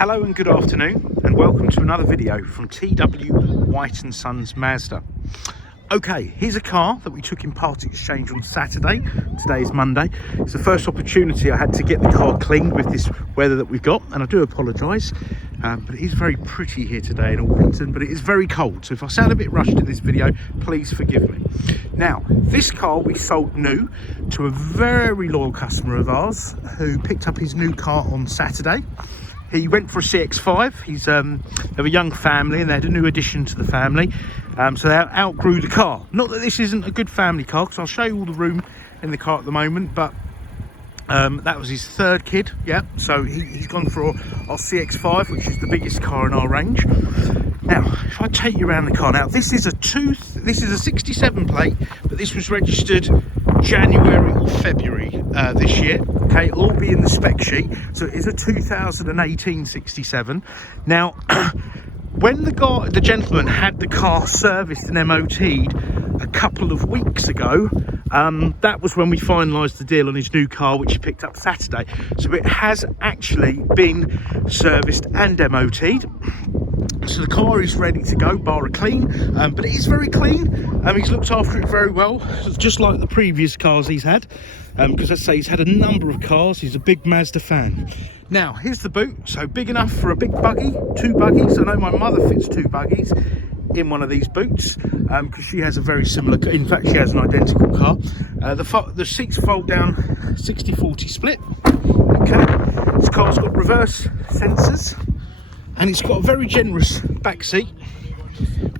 Hello and good afternoon, and welcome to another video from TW White & Sons Mazda. Okay, here's a car that we took in part exchange on Saturday. Today is Monday. It's the first opportunity I had to get the car cleaned with this weather that we've got, and I do apologise, but it is very pretty here today in Orpington, but it is very cold, so if I sound a bit rushed in this video, please forgive me. Now, this car we sold new to a very loyal customer of ours who picked up his new car on Saturday. He went for a CX-5. They have a young family and they had a new addition to the family. So they outgrew the car. Not that this isn't a good family car, because I'll show you all the room in the car at the moment, but that was his third kid, yeah. So he's gone for our CX-5, which is the biggest car in our range. Now, if I take you around the car now, this is a 67 plate, but this was registered January or February this year. Okay, it'll all be in the spec sheet. So it is a 2018 67. Now, when the gentleman had the car serviced and MOT'd a couple of weeks ago, that was when we finalised the deal on his new car, which he picked up Saturday. So it has actually been serviced and MOT'd. So the car is ready to go, bar a clean, but it is very clean. He's looked after it very well, just like the previous cars he's had, because as I say, he's had a number of cars. He's a big Mazda fan. Now, here's the boot. So big enough for a big buggy, two buggies. I know my mother fits two buggies in one of these boots, because she has a very similar, in fact she has an identical car. The seats fold down 60-40 split. Okay, this car's got reverse sensors, and it's got a very generous back seat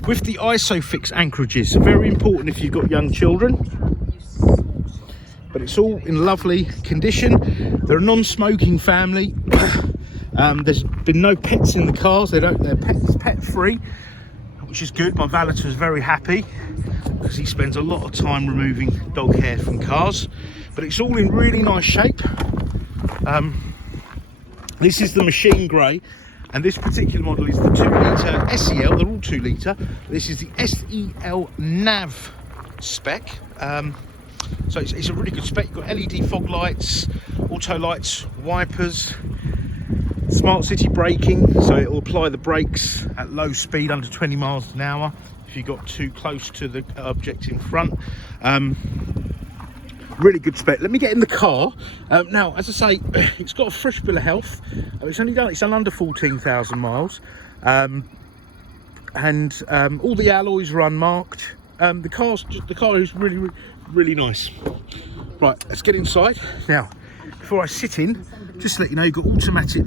with the ISOFIX anchorages. Very important if you've got young children, but it's all in lovely condition. They're a non-smoking family. There's been no pets in the cars. They're pet free, which is good. My valeter is very happy because he spends a lot of time removing dog hair from cars, but it's all in really nice shape. This is the machine grey, and this particular model is the 2-litre SEL. They're all 2 litre. This is the SEL Nav spec. So it's a really good spec. You've got LED fog lights, auto lights, wipers, smart city braking, so it will apply the brakes at low speed, under 20 miles an hour if you got too close to the object in front. Really good spec. Let me get in the car. Now, as I say, it's got a fresh bill of health. It's done under 14,000 miles, and all the alloys are unmarked. The car is really nice. Right, let's get inside. Now, before I sit in, just to let you know, you've got automatic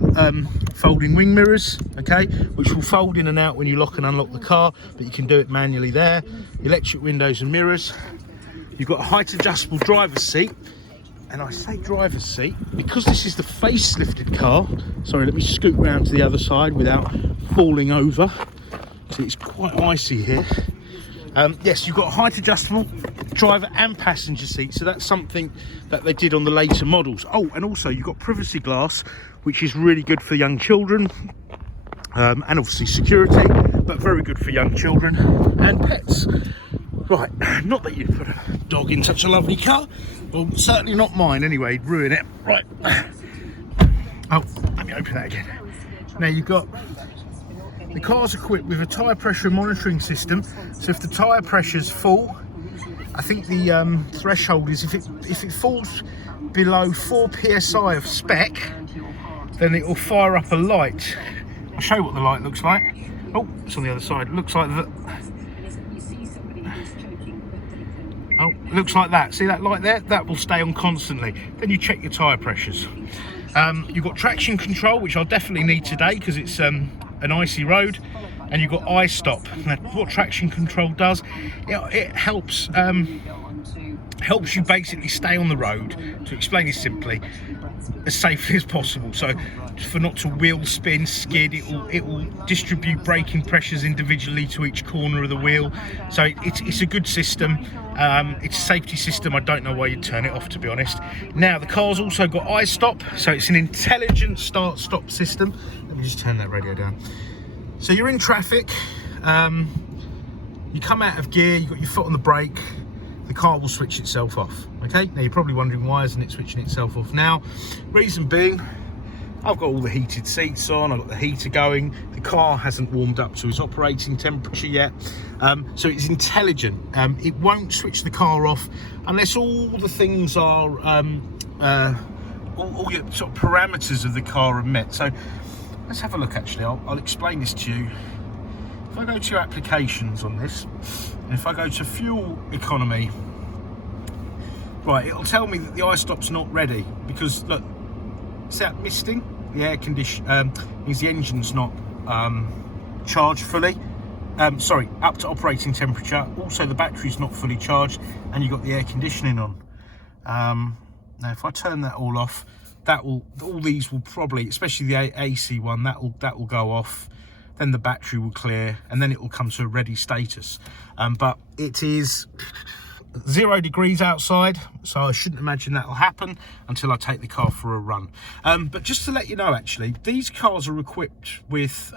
folding wing mirrors, okay, which will fold in and out when you lock and unlock the car, but you can do it manually there. Electric windows and mirrors. You've got a height adjustable driver's seat, and I say driver's seat because this is the facelifted car. Sorry, let me scoot round to the other side without falling over. See, it's quite icy here. Yes, you've got a height adjustable driver and passenger seat, so that's something that they did on the later models. Oh, and also you've got privacy glass, which is really good for young children, and obviously security, but very good for young children and pets. Right, not that you'd put a dog in such a lovely car, well, certainly not mine anyway, he'd ruin it. Right, oh, let me open that again. Now you've got, the car's equipped with a tyre pressure monitoring system, so if the tyre pressure's full, I think the threshold is if it falls below 4 psi of spec, then it will fire up a light. I'll show you what the light looks like. Oh, it's on the other side. It looks like that. Oh, it looks like that. See that light there? That will stay on constantly. Then you check your tyre pressures. You've got traction control, which I'll definitely need today because it's an icy road, and you've got i-stop. Now, what traction control does, it helps you basically stay on the road, to explain it simply, as safely as possible. So for not to wheel spin, skid, it will distribute braking pressures individually to each corner of the wheel. So it's a good system. It's a safety system. I don't know why you'd turn it off, to be honest. Now the car's also got i-stop, so it's an intelligent start-stop system. Let me just turn that radio down. So you're in traffic, you come out of gear, you've got your foot on the brake, the car will switch itself off. Okay, now you're probably wondering why isn't it switching itself off now. Reason being, I've got all the heated seats on, I've got the heater going, the car hasn't warmed up to its operating temperature yet, so it's intelligent. It won't switch the car off unless all the things are, all your sort of parameters of the car are met. So let's have a look. Actually, I'll explain this to you. If I go to your applications on this, and if I go to fuel economy, right, it'll tell me that the iStop's not ready because look, it's out misting. The air condition means the engine's not charged fully. Sorry, up to operating temperature. Also, the battery's not fully charged, and you've got the air conditioning on. Now, if I turn that all off, all these will probably, especially the AC one, that will go off. Then the battery will clear, and then it will come to a ready status. But it is 0 degrees outside, so I shouldn't imagine that will happen until I take the car for a run. But just to let you know, actually, these cars are equipped with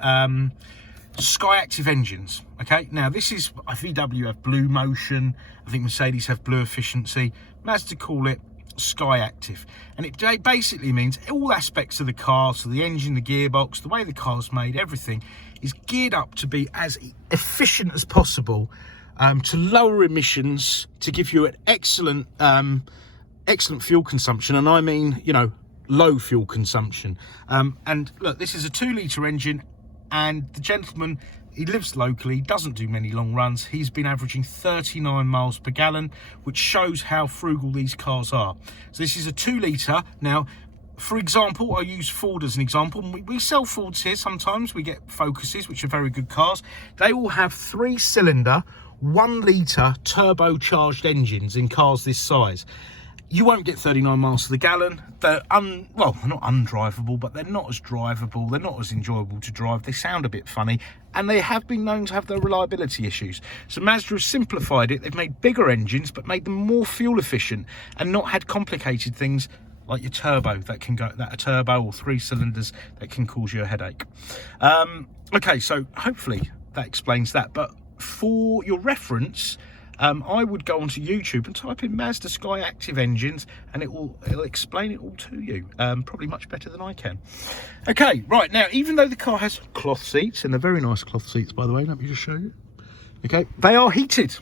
SKYACTIV engines. Okay, now this is VW have Blue Motion, I think Mercedes have Blue Efficiency, Mazda call it SKYACTIV, and it basically means all aspects of the car, so the engine, the gearbox, the way the car's made, everything is geared up to be as efficient as possible, to lower emissions, to give you an excellent fuel consumption, and I mean, you know, low fuel consumption. And look, this is a 2-litre engine, and the gentleman, he lives locally, doesn't do many long runs. He's been averaging 39 miles per gallon, which shows how frugal these cars are. So this is a 2-litre. Now, for example, I use Ford as an example. We sell Fords here sometimes. We get Focuses, which are very good cars. They all have 3-cylinder, 1-litre turbocharged engines in cars this size. You won't get 39 miles to the gallon. They're well, they're not undrivable, but they're not as drivable. They're not as enjoyable to drive. They sound a bit funny, and they have been known to have their reliability issues. So Mazda has simplified it. They've made bigger engines, but made them more fuel efficient and not had complicated things like your turbo that can go, that a turbo or 3 cylinders that can cause you a headache. Okay, so hopefully that explains that. But for your reference, I would go onto YouTube and type in Mazda SKYACTIV engines, and it'll explain it all to you, probably much better than I can. Okay, right, now, even though the car has cloth seats, and they're very nice cloth seats, by the way, let me just show you. Okay, they are heated.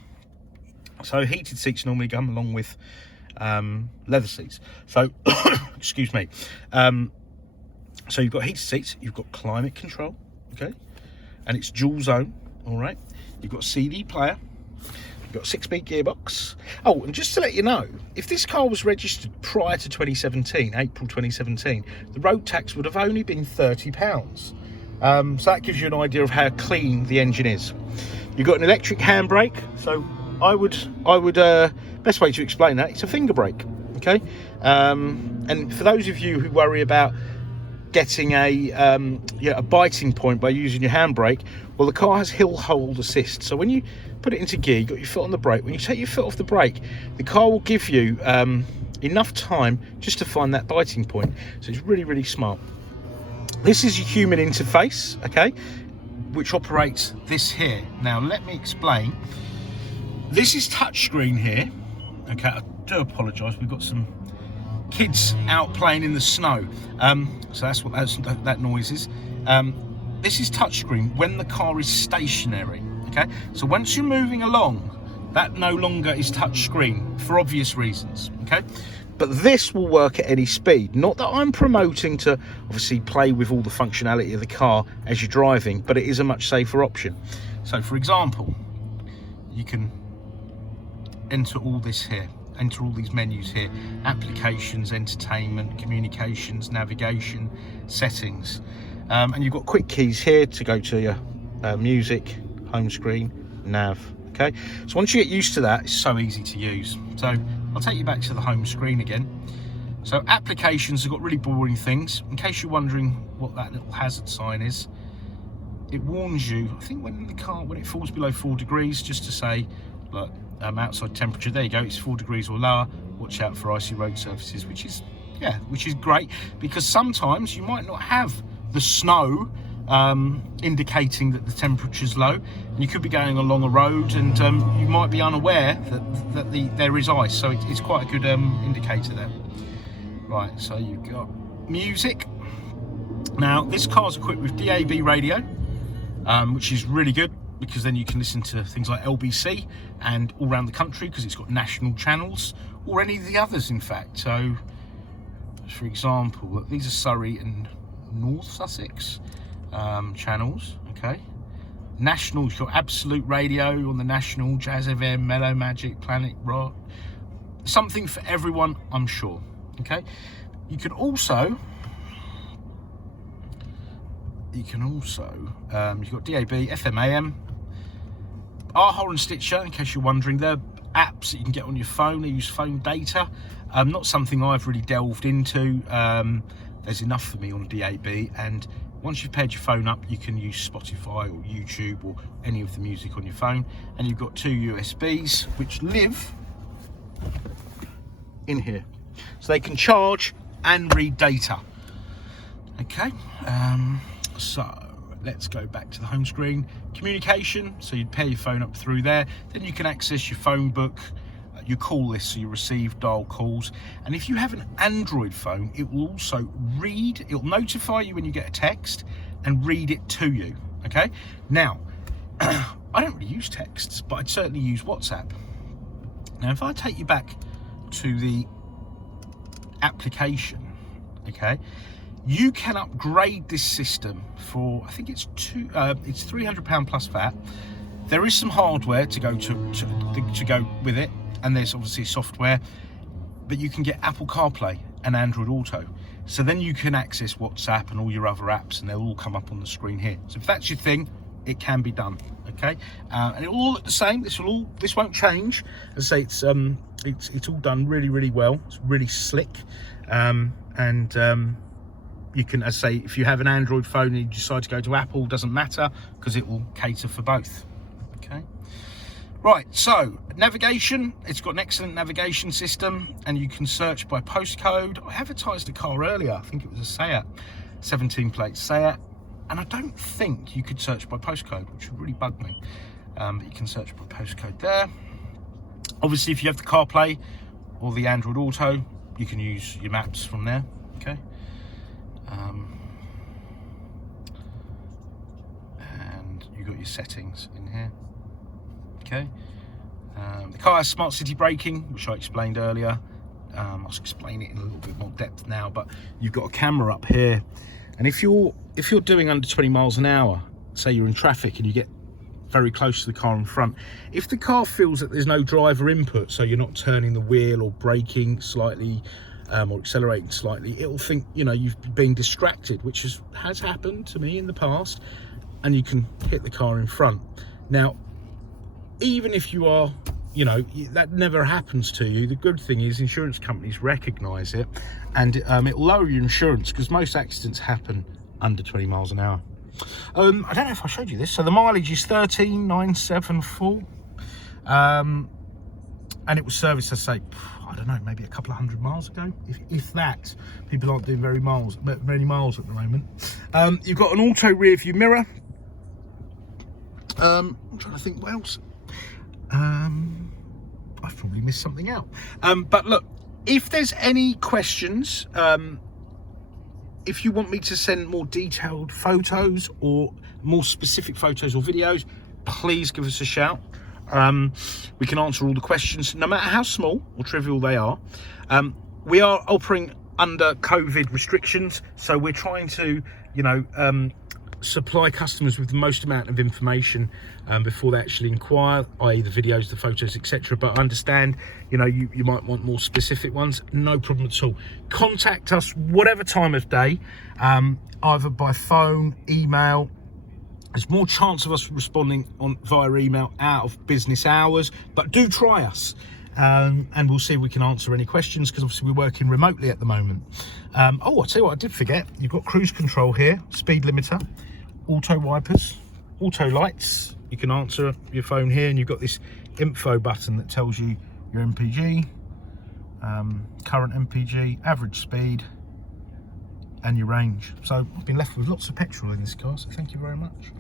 So heated seats normally come along with leather seats. So, excuse me. So you've got heated seats, you've got climate control, okay, and it's dual zone, all right. You've got a CD player. Got a 6-speed gearbox. Oh, and just to let you know, if this car was registered prior to 2017, April 2017, the road tax would have only been £30. So that gives you an idea of how clean the engine is. You've got an electric handbrake, so I would best way to explain that, it's a finger brake, okay? And for those of you who worry about getting a biting point by using your handbrake, well, the car has hill hold assist. So when you put it into gear, you've got your foot on the brake. When you take your foot off the brake, the car will give you enough time just to find that biting point. So it's really, really smart. This is your human interface, okay, which operates this here. Now, let me explain. This is touchscreen here. Okay, I do apologise. We've got some kids out playing in the snow. So that's what that noise is. This is touchscreen when the car is stationary. Okay, so once you're moving along, that no longer is touchscreen for obvious reasons. Okay, but this will work at any speed. Not that I'm promoting to obviously play with all the functionality of the car as you're driving, but it is a much safer option. So, for example, you can enter all this here. Enter all these menus here: applications, entertainment, communications, navigation, settings, and you've got quick keys here to go to your music, home screen, nav. Okay, so once you get used to that, it's so easy to use. So I'll take you back to the home screen again. So applications have got really boring things. In case you're wondering what that little hazard sign is, it warns you, I think, when it falls below 4 degrees, just to say, look, outside temperature, there you go, it's 4 degrees or lower, watch out for icy road surfaces, which is great, because sometimes you might not have the snow indicating that the temperature's low, and you could be going along a road and you might be unaware that there is ice, so it's quite a good indicator there. Right, so you've got music, Now, this car's equipped with DAB radio, which is really good because then you can listen to things like LBC and all around the country because it's got national channels, or any of the others, in fact. So, for example, these are Surrey and North Sussex channels, okay? National, you've got Absolute Radio on the National, Jazz FM, Mellow Magic, Planet Rock. Something for everyone, I'm sure, okay? You can also, you've got DAB, FM, AM, R-Hole and Stitcher, in case you're wondering. They're apps that you can get on your phone. They use phone data. Not something I've really delved into. There's enough for me on DAB, and once you've paired your phone up, you can use Spotify or YouTube or any of the music on your phone. And you've got 2 USBs which live in here, so they can charge and read data. Okay, so let's go back to the home screen. Communication, so you'd pair your phone up through there, then you can access your phone book, your call list, so you receive dial calls. And if you have an Android phone, it will also read, it'll notify you when you get a text and read it to you. Okay, now I don't really use texts, but I'd certainly use WhatsApp. Now if I take you back to the application, okay, you can upgrade this system for, I think it's £300 plus VAT. There is some hardware to go to go with it, and there's obviously software, but you can get Apple CarPlay and Android Auto. So then you can access WhatsApp and all your other apps, and they'll all come up on the screen here. So if that's your thing, it can be done. Okay, and it will all look the same. This won't change. As I say, it's all done really well. It's really slick, and you can, as I say, if you have an Android phone and you decide to go to Apple, doesn't matter because it will cater for both. Okay, right, so navigation, it's got an excellent navigation system, and you can search by postcode. I advertised a car earlier, I think it was a Seat, 17 plate Seat, and I don't think you could search by postcode, which would really bug me, but you can search by postcode there. Obviously, if you have the CarPlay or the Android Auto, you can use your maps from there. Okay, and you've got your settings in here. Okay, the car has smart city braking, which I explained earlier. I'll explain it in a little bit more depth now, but you've got a camera up here, and if you're doing under 20 miles an hour, say you're in traffic and you get very close to the car in front, if the car feels that there's no driver input, so you're not turning the wheel or braking slightly or accelerating slightly, it'll think, you know, you've been distracted, which has happened to me in the past, and you can hit the car in front. Now, even if you are, you know, that never happens to you, the good thing is insurance companies recognize it, and it'll lower your insurance because most accidents happen under 20 miles an hour. I don't know if I showed you this. So the mileage is 13,974, and it was serviced, I say, I don't know, maybe a couple of 100 miles ago, if that. People aren't doing many miles at the moment. You've got an auto rear view mirror. I'm trying to think what else. I've probably missed something out. But look, if there's any questions, if you want me to send more detailed photos or more specific photos or videos, please give us a shout. We can answer all the questions, no matter how small or trivial they are. We are operating under COVID restrictions, so we're trying to, you know, supply customers with the most amount of information before they actually inquire, i.e. the videos, the photos, etc. But I understand, you know, you might want more specific ones. No problem at all. Contact us whatever time of day, either by phone, email. There's more chance of us responding via email out of business hours, but do try us, and we'll see if we can answer any questions, because obviously we're working remotely at the moment. Oh, I'll tell you what, I did forget. You've got cruise control here, speed limiter, auto wipers, auto lights. You can answer your phone here, and you've got this info button that tells you your MPG, current MPG, average speed, and your range. So I've been left with lots of petrol in this car, so thank you very much.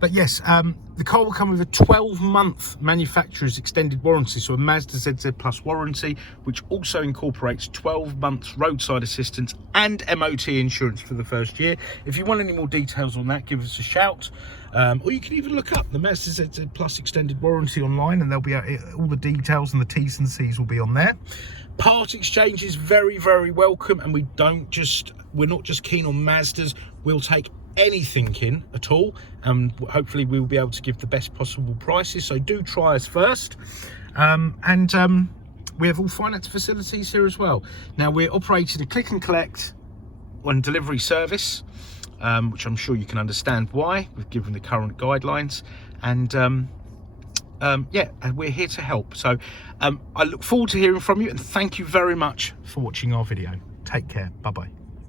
But yes, the car will come with a 12-month manufacturer's extended warranty, so a Mazda ZZ Plus warranty, which also incorporates 12 months roadside assistance and MOT insurance for the first year. If you want any more details on that, give us a shout. Or you can even look up the Mazda ZZ Plus extended warranty online, and there'll be all the details, and the T's and C's will be on there. Part exchange is very, very welcome, and we're not just keen on Mazdas. We'll take anything in at all, and hopefully we'll be able to give the best possible prices. So do try us first. We have all finance facilities here as well. Now we're operating a click and collect on delivery service, which I'm sure you can understand why, given the current guidelines. And yeah, we're here to help. So I look forward to hearing from you, and thank you very much for watching our video. Take care. Bye bye.